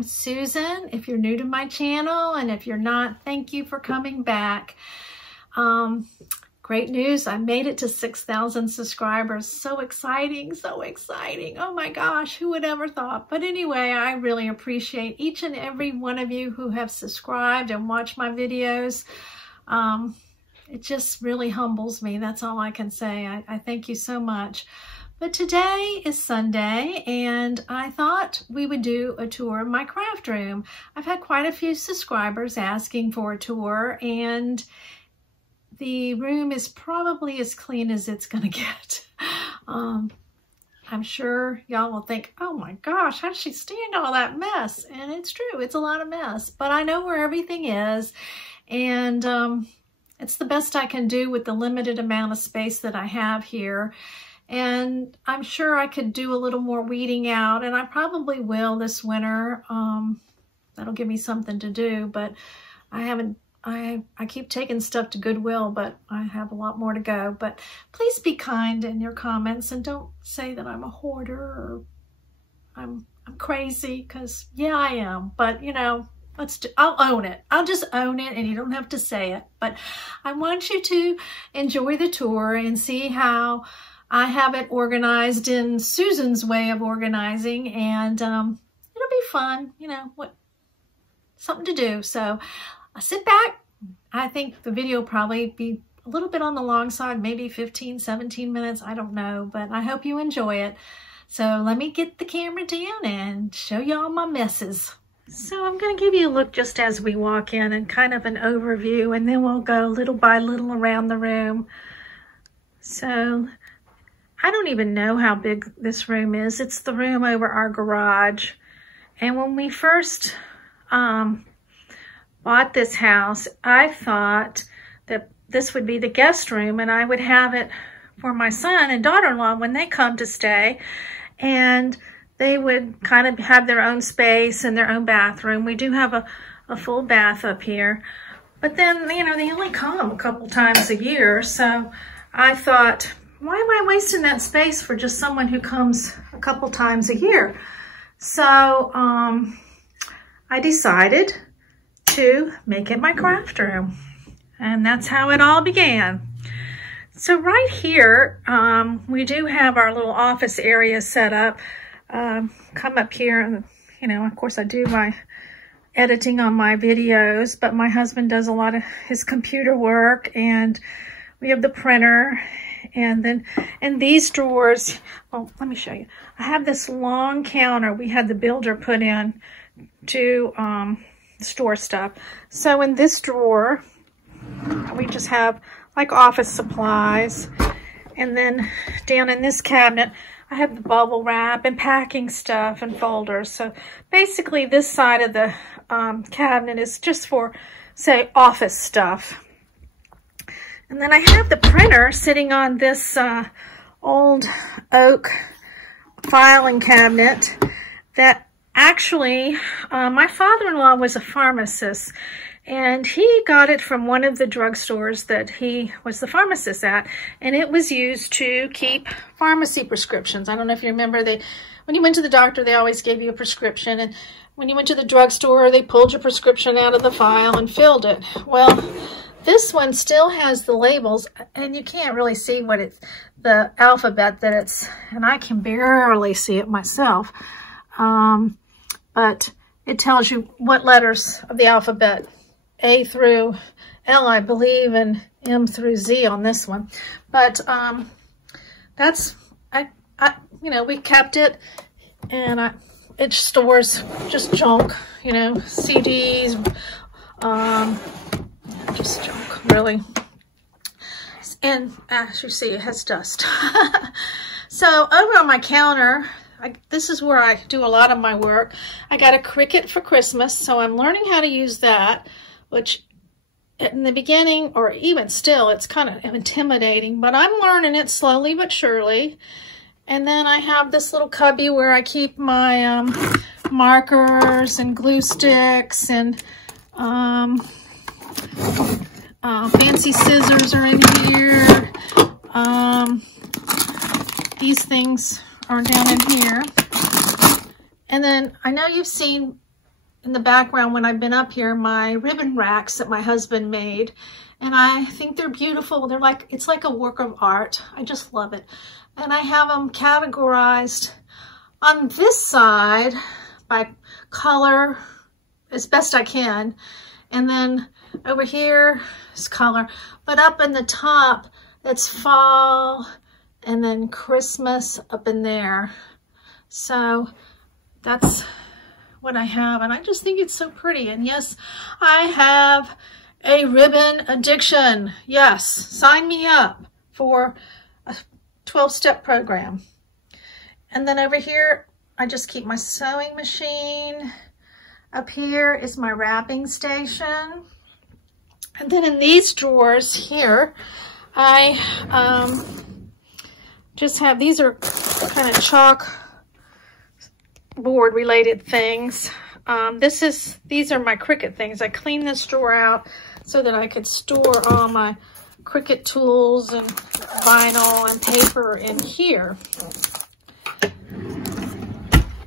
I'm Susan. If you're new to my channel, and if you're not, thank you for coming back. Great news, I made it to 6,000 subscribers. So exciting, so exciting. Oh my gosh, who would ever thought? But anyway, I really appreciate each and every one of you who have subscribed and watched my videos. It just really humbles me. That's all I can say. I thank you so much. But today is Sunday, and I thought we would do a tour of my craft room. I've had quite a few subscribers asking for a tour, and the room is probably as clean as it's gonna get. I'm sure y'all will think, oh my gosh, how does she stand all that mess? And it's true, it's a lot of mess, but I know where everything is, and it's the best I can do with the limited amount of space that I have here. And I'm sure I could do a little more weeding out, and I probably will this winter. That'll give me something to do, but I keep taking stuff to Goodwill, but I have a lot more to go. But please be kind in your comments, and don't say that I'm a hoarder or I'm crazy, because yeah, I am. But you know, I'll own it. I'll just own it, and you don't have to say it. But I want you to enjoy the tour and see how I have it organized in Susan's way of organizing, and it'll be fun, you know, something to do. So sit back. I think the video will probably be a little bit on the long side, maybe 15, 17 minutes, I don't know, but I hope you enjoy it. So let me get the camera down and show y'all my messes. So I'm going to give you a look just as we walk in and kind of an overview, and then we'll go little by little around the room. So I don't even know how big this room is. It's the room over our garage. And when we first bought this house, I thought that this would be the guest room, and I would have it for my son and daughter-in-law when they come to stay. And they would kind of have their own space and their own bathroom. We do have a full bath up here. But then, you know, they only come a couple times a year. So I thought, why am I wasting that space for just someone who comes a couple times a year? So I decided to make it my craft room. And that's how it all began. So right here, we do have our little office area set up. Come up here, and you know, of course I do my editing on my videos, but my husband does a lot of his computer work, and we have the printer. And then in these drawers, well, let me show you. I have this long counter we had the builder put in to store stuff. So in this drawer, we just have like office supplies. And then down in this cabinet, I have the bubble wrap and packing stuff and folders. So basically this side of the cabinet is just for, say, office stuff. And then I have the printer sitting on this old oak filing cabinet that actually, my father-in-law was a pharmacist, and he got it from one of the drugstores that he was the pharmacist at, and it was used to keep pharmacy prescriptions. I don't know if you remember, when you went to the doctor, they always gave you a prescription, and when you went to the drugstore, they pulled your prescription out of the file and filled it. Well, this one still has the labels, and you can't really see what it's, the alphabet that it's, and I can barely see it myself. But it tells you what letters of the alphabet, A through L, I believe, and M through Z on this one. But that's, you know, we kept it, and it stores just junk, you know, CDs, just junk, really. And as you see, it has dust. So over on my counter, this is where I do a lot of my work. I got a Cricut for Christmas, so I'm learning how to use that, which in the beginning, or even still, it's kind of intimidating, but I'm learning it slowly but surely. And then I have this little cubby where I keep my markers and glue sticks, and fancy scissors are in here. These things are down in here. And then I know you've seen in the background when I've been up here, my ribbon racks that my husband made. And I think they're beautiful. They're like, it's like a work of art. I just love it. And I have them categorized on this side by color as best I can. And then over here is color. But up in the top, it's fall and then Christmas up in there. So that's what I have. And I just think it's so pretty. And yes, I have a ribbon addiction. Yes, sign me up for a 12-step program. And then over here, I just keep my sewing machine. Up here is my wrapping station. And then in these drawers here, I just have, these are kind of chalk board related things. These are my Cricut things. I cleaned this drawer out so that I could store all my Cricut tools and vinyl and paper in here.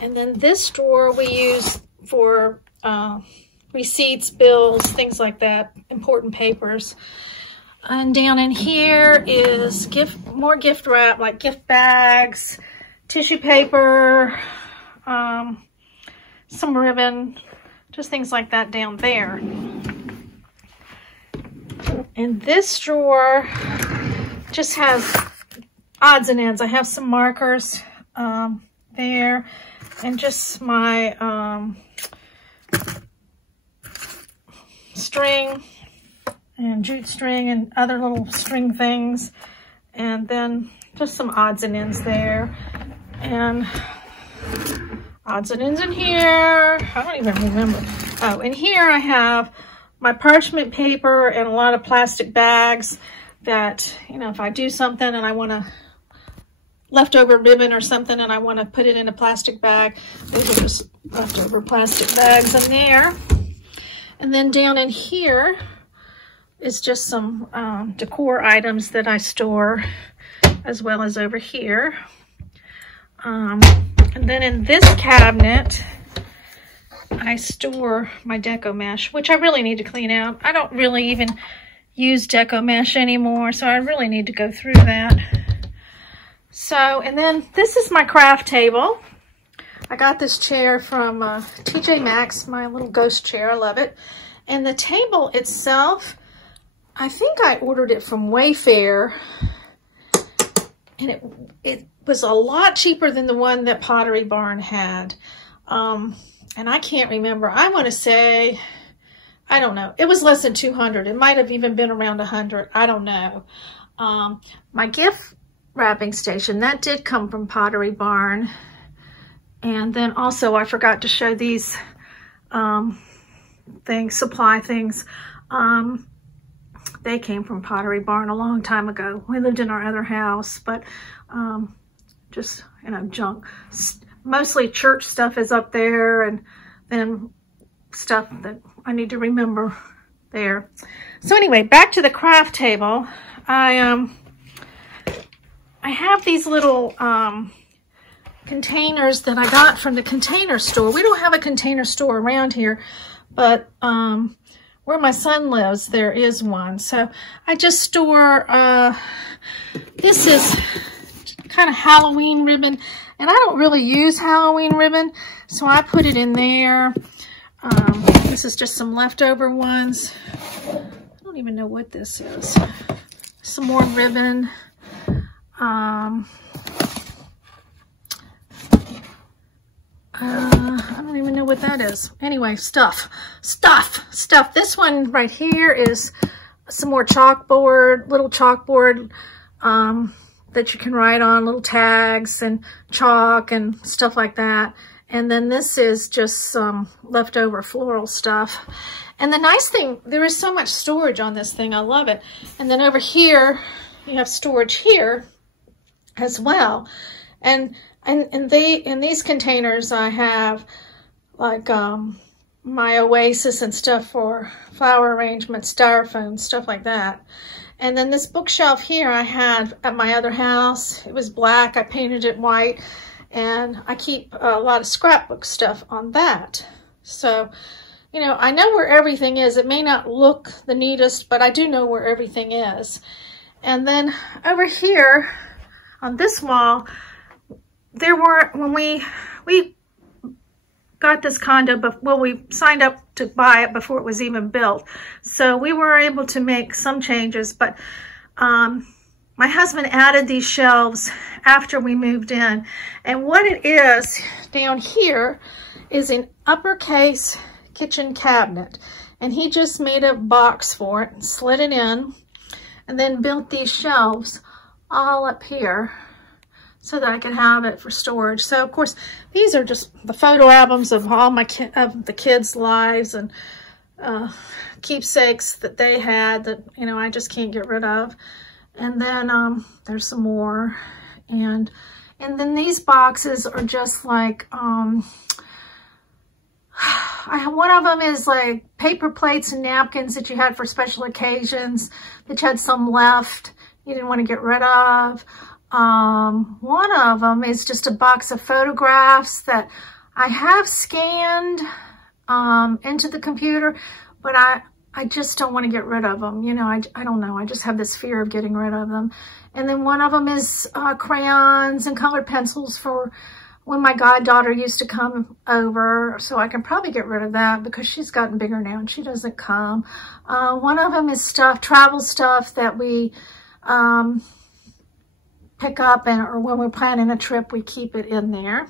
And then this drawer we use for receipts, bills, things like that, important papers. And down in here is more gift wrap, like gift bags, tissue paper, some ribbon, just things like that down there. And this drawer just has odds and ends. I have some markers there, and just my string and jute string and other little string things, and then just some odds and ends there, and odds and ends in here. I don't even remember. Oh, in here I have my parchment paper and a lot of plastic bags that, you know, if I do something and I want to leftover ribbon or something and I want to put it in a plastic bag, those are just leftover plastic bags in there. And then down in here is just some decor items that I store, as well as over here. And then in this cabinet, I store my deco mesh, which I really need to clean out. I don't really even use deco mesh anymore, so I really need to go through that. So, and then this is my craft table. I got this chair from TJ Maxx, my little ghost chair. I love it. And the table itself, I think I ordered it from Wayfair, and it was a lot cheaper than the one that Pottery Barn had. And I can't remember. I want to say, I don't know. It was less than 200. It might have even been around 100. I don't know. My gift wrapping station, that did come from Pottery Barn. And then also I forgot to show these supply things. They came from Pottery Barn a long time ago. We lived in our other house, but just, you know, junk. Mostly church stuff is up there, and then stuff that I need to remember there. So anyway, back to the craft table. I have these little containers that I got from the Container Store. We don't have a Container Store around here, but where my son lives, there is one. So I just store, this is kind of Halloween ribbon, and I don't really use Halloween ribbon, so I put it in there. This is just some leftover ones. I don't even know what this is. Some more ribbon. I don't even know what that is. Anyway, stuff. This one right here is some more chalkboard, little chalkboard that you can write on, little tags and chalk and stuff like that. And then this is just some leftover floral stuff. And the nice thing, there is so much storage on this thing. I love it. And then over here, you have storage here as well. And in these containers, I have like my Oasis and stuff for flower arrangement, styrofoam, stuff like that. And then this bookshelf here I had at my other house. It was black. I painted it white. And I keep a lot of scrapbook stuff on that. So, you know, I know where everything is. It may not look the neatest, but I do know where everything is. And then over here on this wall, there were, when we got this condo, but well, we signed up to buy it before it was even built. So we were able to make some changes, but my husband added these shelves after we moved in. And what it is down here is an uppercase kitchen cabinet. And he just made a box for it and slid it in and then built these shelves all up here so that I could have it for storage. So of course, these are just the photo albums of all my the kids' lives and keepsakes that they had that, you know, I just can't get rid of. And then there's some more. And then these boxes are just like, one of them is like paper plates and napkins that you had for special occasions that you had some left you didn't want to get rid of. One of them is just a box of photographs that I have scanned into the computer, but I just don't want to get rid of them. You know, I don't know. I just have this fear of getting rid of them. And then one of them is crayons and colored pencils for when my goddaughter used to come over. So I can probably get rid of that because she's gotten bigger now and she doesn't come. One of them is stuff, travel stuff that we pick up, or when we're planning a trip, we keep it in there.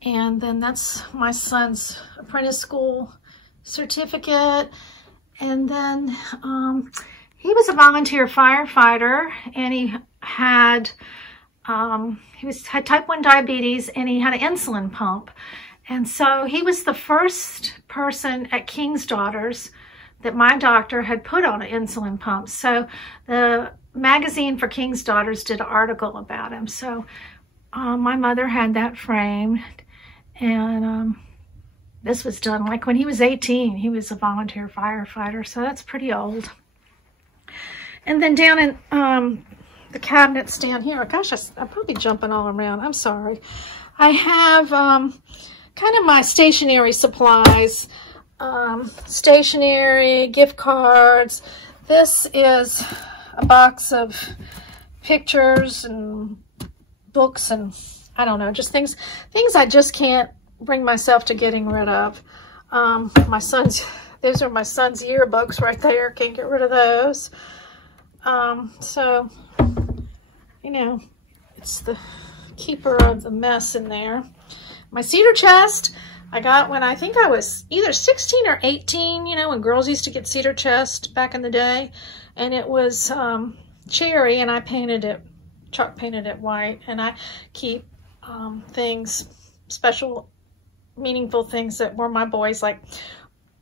And then that's my son's apprentice school certificate. And then he was a volunteer firefighter, and he had had type 1 diabetes, and he had an insulin pump. And so he was the first person at King's Daughters that my doctor had put on an insulin pump. So the magazine for King's Daughters did an article about him. So my mother had that framed, and this was done like when he was 18. He was a volunteer firefighter, so that's pretty old. And then down in the cabinets down here, gosh, I'm probably jumping all around. I'm sorry. I have kind of my stationery supplies, stationery, gift cards. This is a box of pictures and books and I don't know, just things I just can't bring myself to getting rid of. Those are my son's yearbooks right there. Can't get rid of those. So, you know, it's the keeper of the mess in there. My Cedar Chest, I got when I think I was either 16 or 18, you know, when girls used to get Cedar Chest back in the day. And it was cherry, and I painted it, chalk painted it white. And I keep things, special, meaningful things that were my boys, like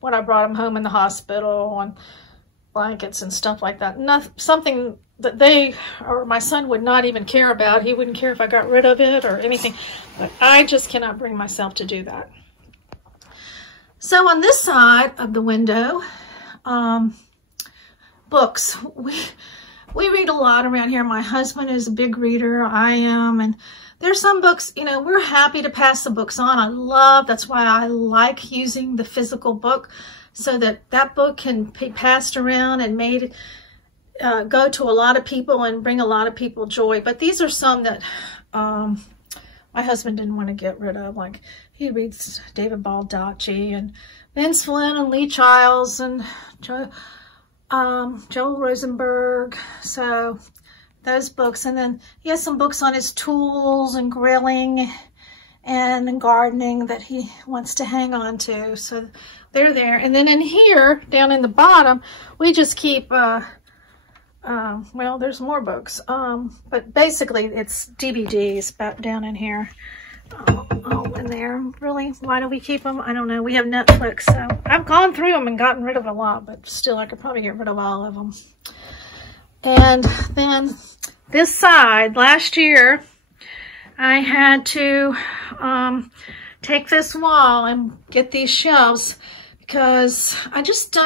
when I brought them home in the hospital, and blankets and stuff like that. Something that they or my son would not even care about. He wouldn't care if I got rid of it or anything. But I just cannot bring myself to do that. So on this side of the window, books. We read a lot around here. My husband is a big reader. I am. And there's some books, you know, we're happy to pass the books on. That's why I like using the physical book, so that that book can be passed around and made go to a lot of people and bring a lot of people joy. But these are some that my husband didn't want to get rid of. Like, he reads David Baldacci and Vince Flynn and Lee Childs and Joel Rosenberg. So those books. And then he has some books on his tools and grilling and gardening that he wants to hang on to. So they're there. And then in here, down in the bottom, we just keep, well, there's more books. But basically it's DVDs down in here. Oh, in there. Really? Why do we keep them? I don't know. We have Netflix, so I've gone through them and gotten rid of a lot, but still I could probably get rid of all of them. And then this side, last year, I had to take this wall and get these shelves because I just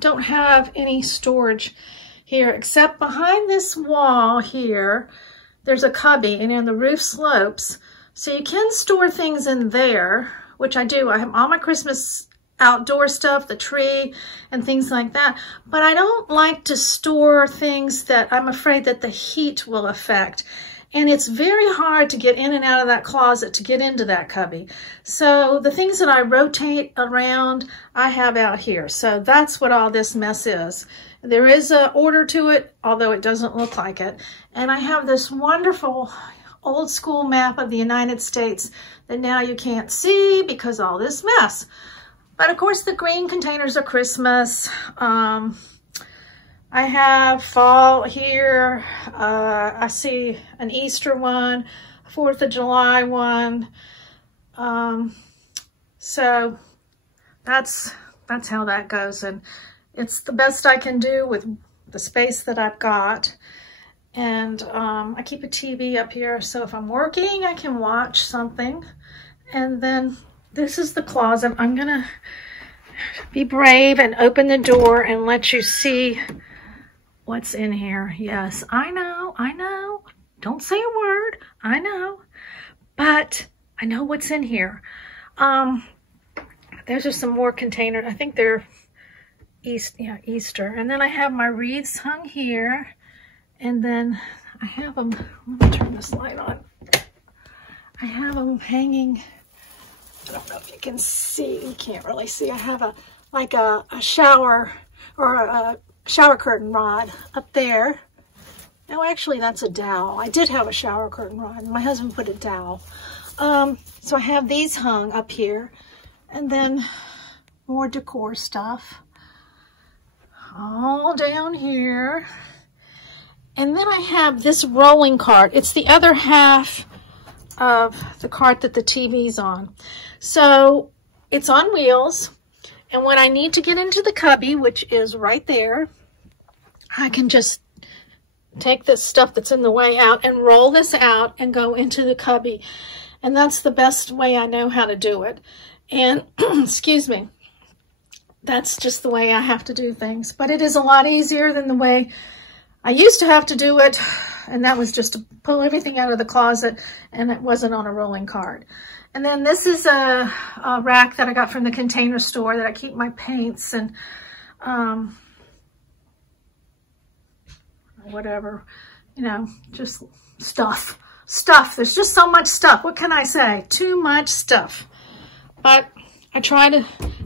don't have any storage here, except behind this wall here, there's a cubby, and the roof slopes. So you can store things in there, which I do. I have all my Christmas outdoor stuff, the tree and things like that. But I don't like to store things that I'm afraid that the heat will affect. And it's very hard to get in and out of that closet to get into that cubby. So the things that I rotate around, I have out here. So that's what all this mess is. There is an order to it, although it doesn't look like it. And I have this wonderful old school map of the United States that now you can't see because all this mess. But of course the green containers are Christmas. I have fall here. I see an Easter one, 4th of July one. So that's how that goes. And it's the best I can do with the space that I've got. And I keep a TV up here, so if I'm working, I can watch something. And then this is the closet. I'm gonna be brave and open the door and let you see what's in here. Yes, I know. Don't say a word. I know. But I know what's in here. There's just some more containers. I think they're Easter. And then I have my wreaths hung here. And then I have them, let me turn this light on. I have them hanging, I don't know if you can see, you can't really see. I have a shower or a shower curtain rod up there. No, actually that's a dowel. I did have a shower curtain rod. My husband put a dowel. So I have these hung up here. And then more decor stuff. All down here. And then I have this rolling cart. It's the other half of the cart that the TV's on. So it's on wheels. And when I need to get into the cubby, which is right there, I can just take this stuff that's in the way out and roll this out and go into the cubby. And that's the best way I know how to do it. And, excuse me, that's just the way I have to do things. But it is a lot easier than the way I used to have to do it. And that was just to pull everything out of the closet, and it wasn't on a rolling cart. And then this is a rack that I got from the Container Store that I keep my paints and whatever, you know, just stuff. There's just so much stuff. What can I say? Too much stuff. But I try to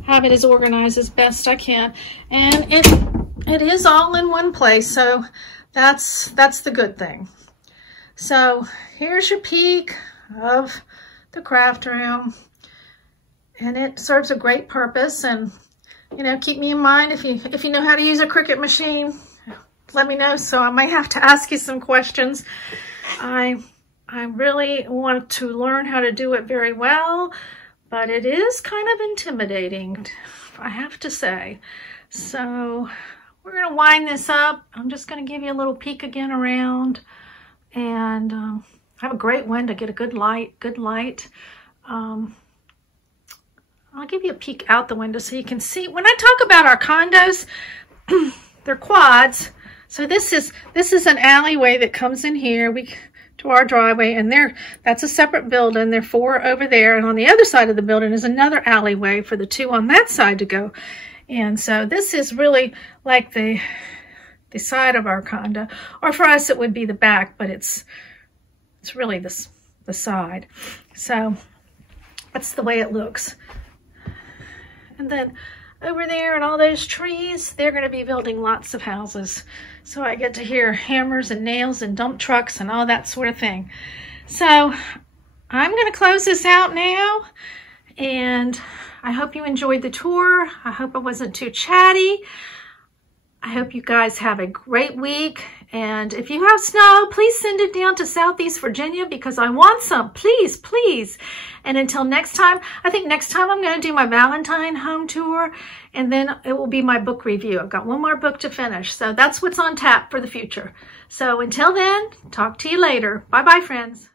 have it as organized as best I can. And it is all in one place, so that's the good thing. So here's your peek of the craft room, and it serves a great purpose. And you know, keep me in mind if you know how to use a Cricut machine. Let me know, so I might have to ask you some questions. I really want to learn how to do it very well, but it is kind of intimidating, I have to say. So we're going to wind this up. I'm just going to give you a little peek again around, and have a great window, get a good light. I'll give you a peek out the window so you can see. When I talk about our condos, they're quads. So this is an alleyway that comes in here to our driveway, and that's a separate building. There are 4 over there, and on the other side of the building is another alleyway for the 2 on that side to go. And so this is really like the side of our condo, or for us it would be the back, but it's really the side. So that's the way it looks. And then over there and all those trees, they're going to be building lots of houses. So I get to hear hammers and nails and dump trucks and all that sort of thing. So I'm going to close this out now, and I hope you enjoyed the tour. I hope I wasn't too chatty. I hope you guys have a great week. And if you have snow, please send it down to Southeast Virginia because I want some. Please, please. And until next time, I think next time I'm going to do my Valentine home tour, and then it will be my book review. I've got one more book to finish. So that's what's on tap for the future. So until then, talk to you later. Bye-bye, friends.